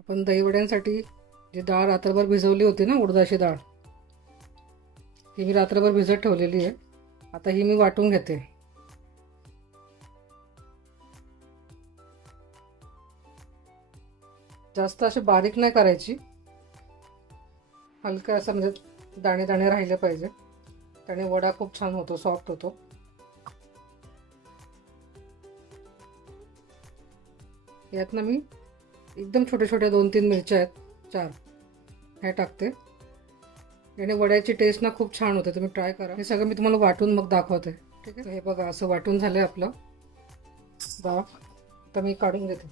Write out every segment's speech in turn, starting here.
आपण दहीवड्यांसाठी जी डाळ रात्रभर भिजवली होती ना उडदाची डाळ ती मी रात्रभर भिजत ठेवलेली आहे. आता ही मी वाटून घेते. जास्त अशी बारीक नाही करायची. हलकं असं म्हणजे दाणे दाणे राहिले पाहिजे. त्याने वडा खूप छान होतो सॉफ्ट होतो. यात ना मी एकदम छोट्या छोट्या दोन तीन मिरच्या आहेत चार. हे टाकते. याने वड्याची टेस्ट ना खूप छान होते. तुम्ही ट्राय करा. हे सगळं मी तुम्हाला वाटून मग दाखवते. ठीक आहे? हे बघा असं वाटून झालं आहे आपलं. डाळ तर मी काढून घेते.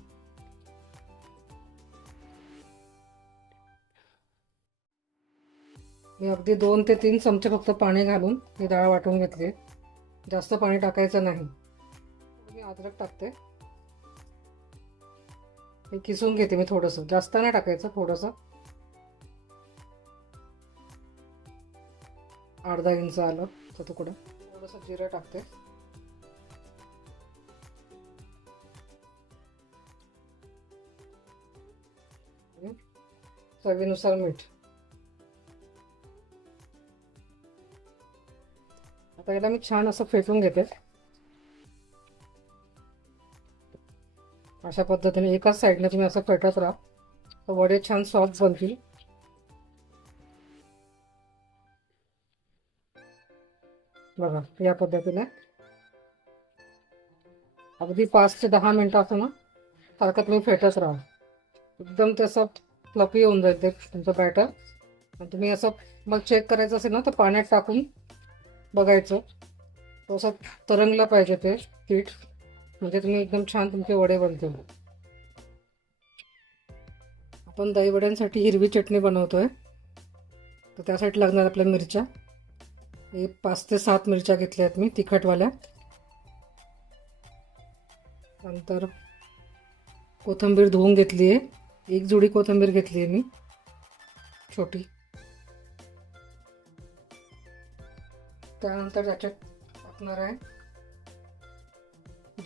मी अगदी दोन ते तीन चमचे फक्त पाणी घालून ही डाळ वाटून घेतली जास्त पाणी टाकायचं नाही. मी अद्रक टाकते. हे किसून घेते मी थोडंसं. जास्त नाही टाकायचं थोडंसं. अर्धा इंच आलं तर तुकडं. थोडंसं जिरं टाकते. चवीनुसार मीठ. आता याला मी छान असं फेटून घेते. अशा पद्धतीने एकाच साईडने तुम्ही असं पेटत राहा. तर वडे छान सॉफ्ट बनतील. बघा या पद्धतीने. अगदी पाच ते दहा मिनिटं असं ना सारखं तुम्ही फेटत राहा. एकदम ते असं फ्लफी होऊन जाईल ते तुमचं बॅटर आणि तुम्ही असं मग चेक करायचं असेल ना तर पाण्यात टाकून बघायचं. तो असं तरंगलं पाहिजे ते पीठ म्हणजे तुम्ही एकदम छान तुमचे वडे बनतील आपण दहीवड्यांसाठी हिरवी चटणी बनवतोय. तर त्यासाठी लागणार आपल्या मिरच्या. हे पाच ते सात मिरच्या घेतल्या आहेत मी तिखटवाल्या. नंतर कोथिंबीर धुवून घेतली आहे. एक जुडी कोथिंबीर घेतली आहे मी. छोटी. त्यानंतर त्याच्यात टाकणार आहे.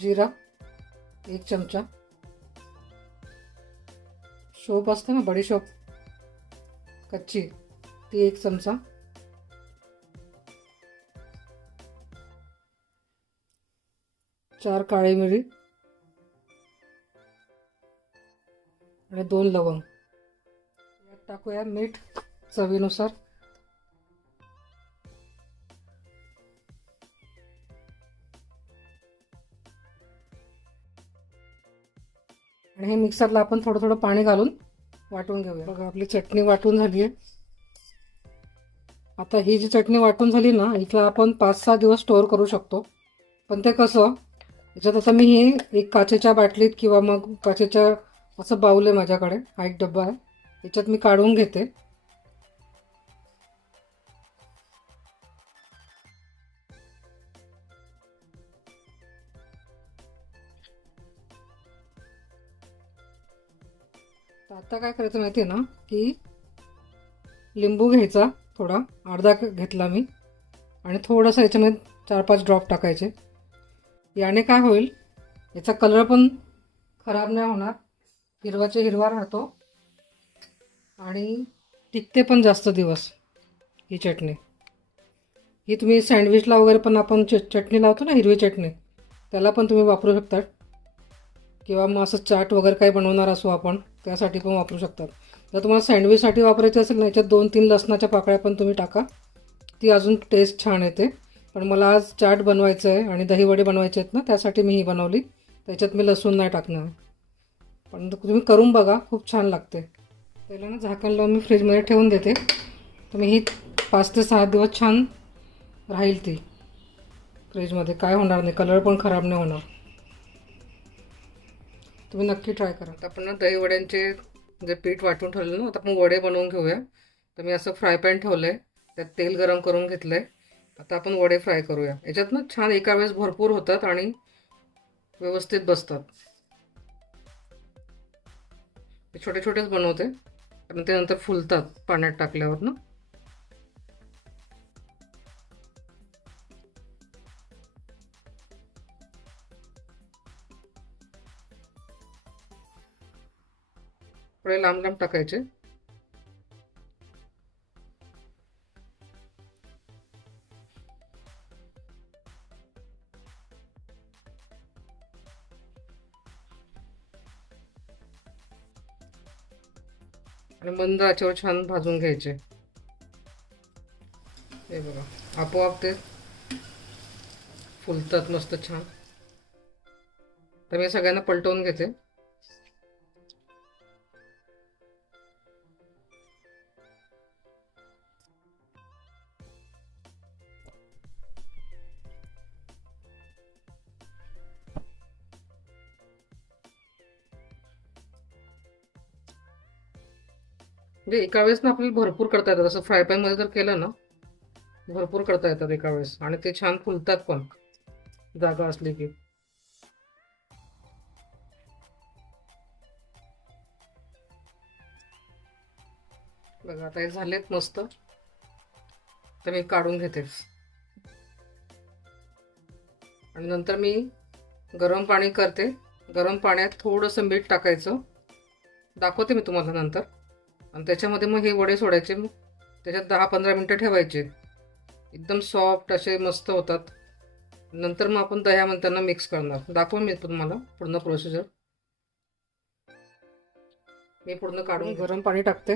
जिरा एक चमचा. शोप असते ना बडीशोप कच्ची ती एक चमचा. चार काळी मिरी. आणि दोन लवंग. यात टाकूया मीठ चवीनुसार. आणि हे मिक्सरला आपण थोडं थोडं पाणी घालून वाटून घेऊया. बघा आपली चटणी वाटून झाली आहे. आता ही जी चटणी वाटून झाली ना इथला आपण पाच सहा दिवस स्टोअर करू शकतो. पण ते कसं याच्यात आता मी हे एक काचेच्या बाटलीत किंवा मग काचेच्या असं बाऊल आहे माझ्याकडे हा एक डब्बा आहे. याच्यात मी काढून घेते. तर आता काय करायचं माहिती आहे ना की लिंबू घ्यायचा थोडा अर्धा घेतला मी आणि थोडंसं याच्यामध्ये चार पाच ड्रॉप टाकायचे. याने काय होईल याचा कलर पण खराब नाही होणार हिरवाचे हिरवा राहतो आणि टिकते पण जास्त दिवस ही चटणी. ही तुम्ही सँडविचला वगैरे पण आपण च चटणी लावतो ना हिरवी चटणी त्याला पण तुम्ही वापरू शकता. किंवा मग असं चाट वगैरे काही बनवणार असू आपण त्यासाठी पण वापरू शकतात. जर तुम्हाला सँडविचसाठी वापरायची असेल ना याच्यात दोन तीन लसणाच्या पाकळ्या पण तुम्ही टाका. ती अजून टेस्ट छान येते. पण मला आज चाट बनवायचं आहे आणि दहीवडे बनवायचे आहेत ना त्यासाठी मी ही बनवली. त्याच्यात मी लसूण नाही टाकणार. पण तुम्ही करून बघा खूप छान लागते. पहिला ना झाकण लावून मी फ्रीजमध्ये ठेवून देते. तर मी ही पाच ते सहा दिवस छान राहील ती. फ्रीजमध्ये. काय होणार नाही. कलर पण खराब नाही होणार. तुम्ही नक्की ट्राय करा. आपण ना दहीवड्यांचे जे पीठ वाटून ठेवलेलं ना आता आपण वडे बनवून घेऊया. तर मी असं फ्राय पॅन ठेवलं आहे त्यात तेल गरम करून घेतलं आहे आता आपण वडे फ्राय करूया. याच्यात ना छान एका वेळेस भरपूर होतात आणि व्यवस्थित बसतात. छोटे छोटेच बनवते. कारण ते नंतर फुलतात पाण्यात टाकल्यावर ना. थोडे लांब लांब टाकायचे. आणि मंद आचेवर छान भाजून घ्यायचे. हे बघा आपोआप ते फुलतात मस्त छान. तर मी सगळ्यांना पलटवून घेते. म्हणजे एका वेळेस ना आपल्याला भरपूर करता येतात. जसं फ्राय पॅनमध्ये जर केलं ना भरपूर करता येतात एका वेळेस. आणि ते छान फुलतात पण. जागा असली की. बघा आता हे झालेत मस्त. तर मी काढून घेते. आणि नंतर मी गरम पाणी करते. गरम पाण्यात थोडंसं मीठ टाकायचं. दाखवते मी तुम्हाला नंतर. आणि त्याच्यामध्ये मग हे वडे सोडायचे मग त्याच्यात दहा पंधरा मिनटं ठेवायचे. एकदम सॉफ्ट असे मस्त होतात. नंतर मग आपण दह्यामध्ये त्यांना मिक्स करणार. दाखवून मी तुम्हाला पूर्ण प्रोसिजर मी पूर्ण काढून गरम पाणी टाकते.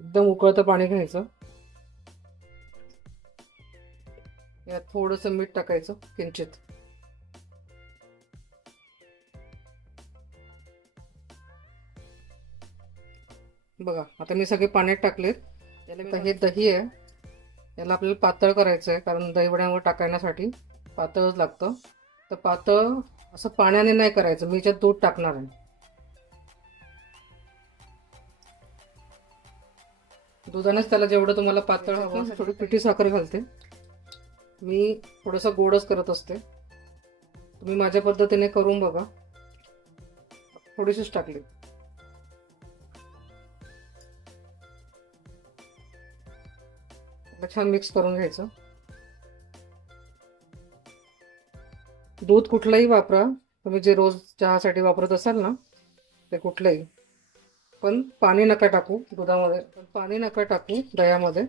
एकदम उकळतं पाणी घ्यायचं. यात थोडंसं मीठ टाकायचं किंचित. बघा आता मी सगळे पाण्यात टाकलेत याला मी हे दही आहे. याला आपल्याला पातळ करायचं आहे कारण दही वड्यांवर टाकण्यासाठी पातळच लागतं. तर पातळ असं पाण्याने नाही करायचं मी याच्यात दूध टाकणार आहे. दुधानेच त्याला जेवढं तुम्हाला पातळ हवं थोडी पिठी साखर घालते. मी थोडंसं गोडच करत असते. तुम्ही माझ्या पद्धतीने करून बघा. थोडीशीच टाकली. छान मिक्स करून घ्यायचं. दूध कुठलंही वापरा. तुम्ही जे रोज चहासाठी वापरत असाल ना ते कुठलंही. पण पाणी नका टाकू दुधामध्ये. पण पाणी नका टाकू दह्यामध्ये.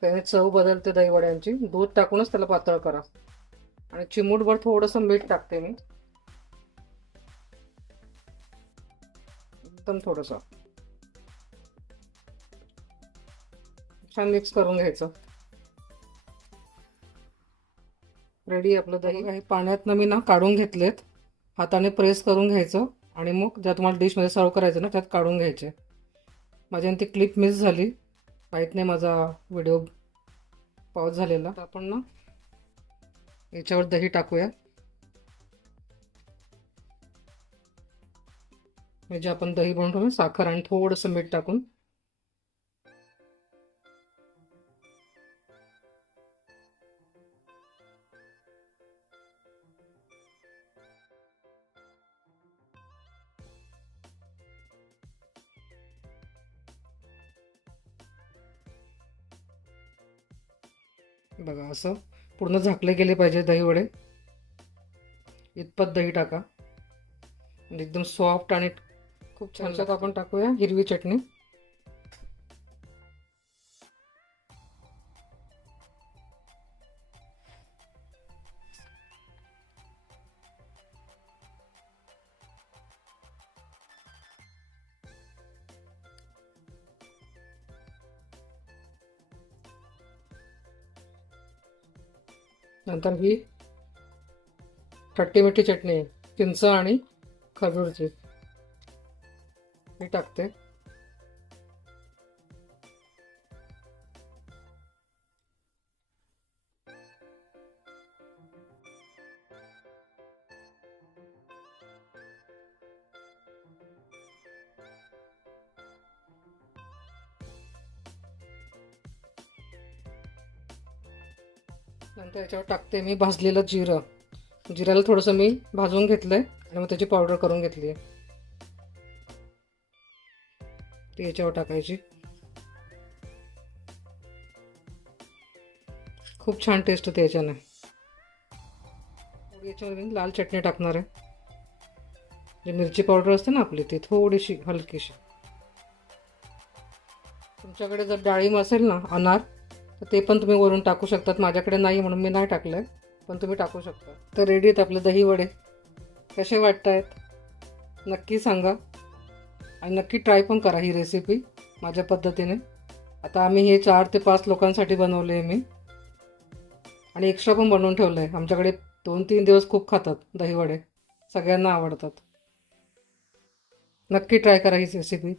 त्याने चव बदलते दहीवड्यांची. दूध टाकूनच त्याला पातळ करा. आणि चिमूटभर थोडंसं मीठ टाकते मी. एकदम थोडंसं. छान मिक्स करून घ्यायचं. रेडी आपलं दही. काही पाण्यातनं मी ना काढून घेतलेत. हाताने प्रेस करून घ्यायचं आणि मग ज्या तुम्हाला डिशमध्ये सर्व करायचं ना त्यात काढून घ्यायचे. माझ्याने ती क्लिप मिस झाली. माहीत नाही माझा व्हिडिओ पॉज झालेला. तर आपण ना याच्यावर दही टाकूया. म्हणजे आपण दही बनवतो साखर आणि थोडंसं मीठ टाकून बघा असं पूर्ण झाकले गेले पाहिजे दही वडे इतपत दही टाका. म्हणजे एकदम सॉफ्ट आणि खूप छान आपण टाकूया हिरवी चटणी. नंतर ही खट्टी मिठी चटणी आहे चिंच आणि खजूरची. ही टाकते. नंतर याच्यावर टाकते मी भाजलेलं जिरं. जिऱ्याला थोडंसं मी भाजून घेतलं आहे आणि मग त्याची पावडर करून घेतली आहे. ती याच्यावर टाकायची. खूप छान टेस्ट होते याच्याने. याच्यावर मी लाल चटणी टाकणार आहे. जी मिरची पावडर असते ना आपली ती थोडीशी हलकीशी. तुमच्याकडे जर डाळिंब असेल ना अनार ते पण तुम्ही वरून टाकू शकतात. माझ्याकडे नाही म्हणून मी नाही टाकलं आहे पण तुम्ही टाकू शकता. तर रेडी आहेत आपले दही वडे. कसे वाटत आहेत नक्की सांगा. आणि नक्की ट्राय पण करा ही रेसिपी माझ्या पद्धतीने. आता आम्ही हे चार ते पाच लोकांसाठी बनवले आहे मी. आणि एक्स्ट्रा पण बनवून ठेवलं आहे आमच्याकडे दोन तीन दिवस खूप खातात दहीवडे सगळ्यांना आवडतात. नक्की ट्राय करा ही रेसिपी